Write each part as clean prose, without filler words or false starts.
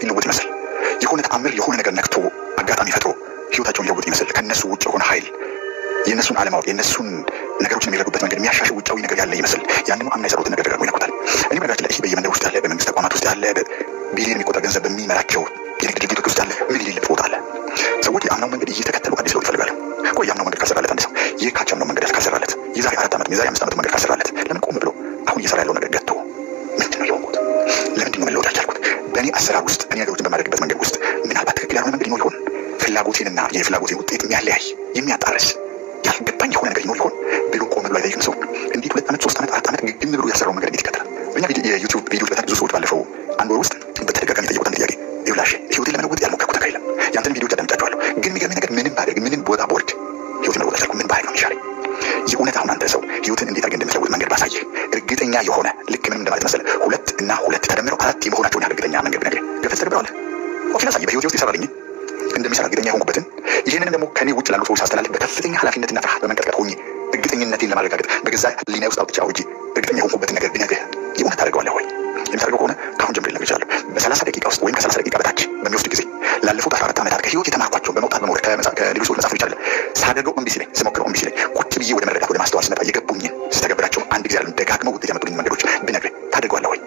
ይለውጥ ይመስል የሆነ ተአምር የሆነ ነገር ነክቶ አጋጣሚ ፈጥሮ ህይወታቸውን ይለውጥ ይመስል ከእነሱ ውጭ የሆነ ኃይል የእነሱን አለማወቅ የእነሱን ነገሮችን የሚረዱበት መንገድ የሚያሻሽል ውጫዊ ነገር ያለ ይመስል ያንኑ አምና የሰሩትን ነገር ደጋግሞ ይነኩታል። እኔ በነገራችን ላይ በየመንደር ውስጥ ያለ በመንግስት ተቋማት ውስጥ ያለ ቢሊዮን የሚቆጠር ገንዘብ በሚመራቸው የንግድ ድርጅቶች ውስጥ ያለ ምን የሌለ ቦታ አለ። ሰዎች የአምናው መንገድ እየተከተሉ አዲስ ለውጥ ይፈልጋሉ። ቆይ የአምናው መንገድ ካልሰራለት አንድ ሰው ይህ ካቻምናው መንገድ ካልሰራለት የዛሬ 4 ዓመት የዛሬ 5 ዓመት መንገድ ካልሰራለት ለምን ቆም ብሎ አሁን እየሰራ ያለው ነገር ገጥቶ ምንድን ነው የሆንኩት? ለምንድን ነው መለወጥ ያልቻልኩት? በእኔ አሰራር ውስጥ እኔ ነገሮችን በማድረግበት መንገድ ውስጥ ምናልባት ትክክል ያልሆነ መንገድ ይኖር ይሆን? ፍላጎቴንና የፍላጎቴን ውጤት የሚያለያይ የሚያጣርስ ያልገባኝ የሆነ ነገር ይኖር ይሆን ብሎ ቆም ብሎ አይጠይቅም። ሰው እንዴት 2 ዓመት 3 ዓመት 4 ዓመት ግግም ብሎ ያሰራው መንገድ እንዴት ይከተላል? በእኛ የዩቲዩብ ቪዲዮች በታች ብዙ ሰዎች ባለፈው 1 ወር ውስጥ በተደጋጋሚ የጠየቁትን ጥያቄ ይውላሽ ህይወቴን ለመለወጥ ያልሞከርኩት ነገር የለም። ያንተን ቪዲዮች አዳምጫቸዋለሁ፣ ግን የሚገርመኝ ነገር ምንም ባደርግ ምንም ቦታ ቦርድ ህይወቴን መለወጥ አልቻልኩም። ምን ባደርግ ነው የሚሻለኝ? የእውነት አሁን አንተ ሰው ህይወትን እንዴት አድርገህ እንደምትለውጥ መንገድ ባሳየህ እርግጠኛ የሆነ ልክ ምንም እንደማለት መሰለህ 2 እና 2 ተደምረው 4 የመሆናቸውን ያህል እርግጠኛ መንገድ ብነግርህ ገፈት ተገብረዋለህ። ኦኬ ላሳየህ በህይወቴ ውስጥ የሰራልኝ እንደሚሰራ እርግጠኛ የሆንኩበትን ይህንንም ደግሞ ከኔ ውጭ ላሉ ሰዎች ሳስተላልፍ በከፍተኛ ኃላፊነትና ፍርሃት በመንቀጥቀጥ ሆኜ እርግጠኝነቴን ለማረጋገጥ በገዛ ህሊናዬ ውስጥ አውጥቼ አውጄ እርግጠኛ የሆንኩበትን ነገር ብነግርህ የእውነት ታደርገዋለህ ወይ? የምታደርገው ከሆነ ከአሁን ጀምሬ ልነግርህ እችላለሁ። በ30 ደቂቃ ውስጥ ወይም ከ30 ደቂቃ በታች በሚወስድ ጊዜ ላለፉት 14 ዓመታት ከህይወት የተማርኳቸው በመውጣት በመውረድ ከሌሎች ሰዎች መጽሐፍ ይቻላል ሳደርገው እምቢ ሲለኝ ስሞክረው እምቢ ሲለኝ ቁጭ ብዬ ወደ መረዳት ወደ ማስተዋል ስመጣ የገቡኝን ስተገብራቸው አንድ ጊዜ ያለን ደጋግመው ውጤት ያመጡልኝ መንገዶች ብነግርህ ታደርገዋለህ ወይ?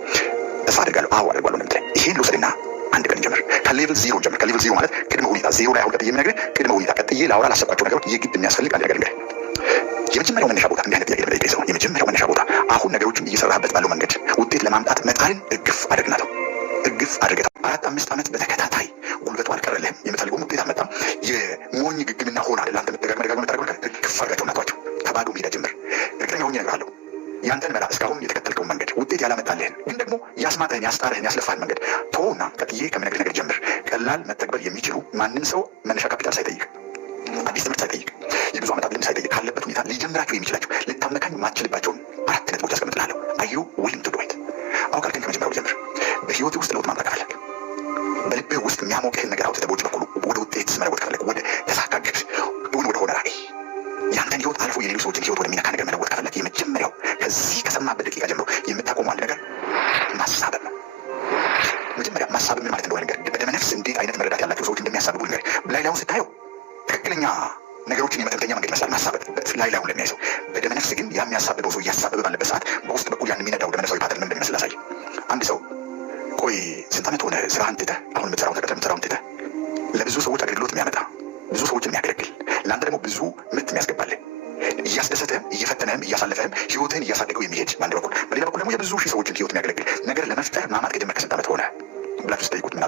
ተስፋ አደርጋለሁ። አዎ አደርገዋለሁ እንደምትለኝ ይሄን ልውሰድና አንድ ቀን ጀምር። ከሌቭል 0 ጀምር። ከሌቭል 0 ማለት ቅድመ ሁኔታ 0 ላይ አሁን ቀጥዬ የምነግርህ ቅድመ ሁኔታ ቀጥዬ ላወራ ላሰብኳቸው ነገሮች የግድ የሚያስፈልግ አንድ ነገር ልንገርህ። የመጀመሪያው መነሻ ቦታ እንዲህ አይነት ጥያቄ ለመጠየቅ ሰው የመጀመሪያው መነሻ ቦታ አሁን ነገሮችን እየሰራህበት ባለው መንገድ ውጤት ለማምጣት መጣርን እግፍ አድርግናተው እግፍ አድርገው 4-5 ዓመት በተከታታይ ጉልበቱ አልቀረልህም። የምትፈልገው ውጤት አልመጣም። የሞኝ ግግምና ሆን አይደል አንተ ደጋግመህ የምታደርገው ነገር እግፍ አድርጋቸው እናቷቸው ከባዶ ሜዳ ጀምር። እርግጠኛ ሆኜ እነግርሃለሁ ያንተን መላ እስካሁን የተከተልከውን መንገድ ውጤት ያላመጣልህን ግን ደግሞ ያስማጠህን ያስጣርህን ያስለፋህን መንገድ ተወውና ቀጥዬ ከምነግርህ ነገር ጀምር። ቀላል መተግበር የሚችሉ ማንም ሰው መነሻ ካፒታል ሳይጠይቅ አዲስ ትምህርት ሳይጠይቅ የብዙ ዓመታት ልምድ ሳይጠይቅ ካለበት ሁኔታ ሊጀምራቸው የሚችላቸው ልታመካኝ ማትችልባቸውን 4 ነጥቦች አስቀምጥልሃለሁ። አዩ ዊሊንግ ቱ ዱ ኢት? አውቃል። ግን ከመጀመሪያው ጀምር። በህይወትህ ውስጥ ለውጥ ማምጣት ከፈለግ በልብህ ውስጥ የሚያሞቅህን ነገር አውጥተህ በውጭ በኩል ወደ ውጤት መለወጥ ከፈለግ ወደ ተሳካ ግብ እውን ወደ ሆነ ራዕይ ያንተን ህይወት አልፎ የሌሎች ሰዎችን ህይወት ወደሚነካ ነገር መለወጥ ከፈለግ የመጀመሪያው ከዚህ ከሰማበት ደቂቃ ጀምሮ የምታቆመው አንድ ነገር ማሳበብ ነው። መጀመሪያ ማሳበብ ምን ማለት እንደሆነ ነገር በደመ ነፍስ እንዴት አይነት መረዳት ያላቸው ሰዎች እንደሚያሳብቡ ነገር ላይ ላዩን ስታየው ትክክለኛ ነገሮችን የመተንተኛ መንገድ ይመስላል ማሳበብ ላይ ላዩን ለሚያይ ሰው። በደመ ነፍስ ግን የሚያሳብበው ሰው እያሳበበ ባለበት ሰዓት በውስጥ በኩል ያን የሚነዳው ደመ ነፍሳዊ ፓተርን ምን እንደሚመስል አሳይ። አንድ ሰው ቆይ ስንት ዓመት ሆነ ስራህን ትተህ አሁን የምትሰራውን ትተህ ለብዙ ሰዎች አገልግሎት የሚያመጣ ብዙ ሰዎችን የሚያገለግል ለአንተ ደግሞ ብዙ ምርት የሚያስገባልህ እያስደሰተህም እየፈተነህም እያሳለፈህም ህይወትህን እያሳደገው የሚሄድ በአንድ በኩል፣ በሌላ በኩል ደግሞ የብዙ ሺህ ሰዎችን ህይወት የሚያገለግል ነገር ለመፍጠር ማማት ከጀመርክ ስንት ዓመት ሆነ ብላችሁ ስጠይቁት ምናልባት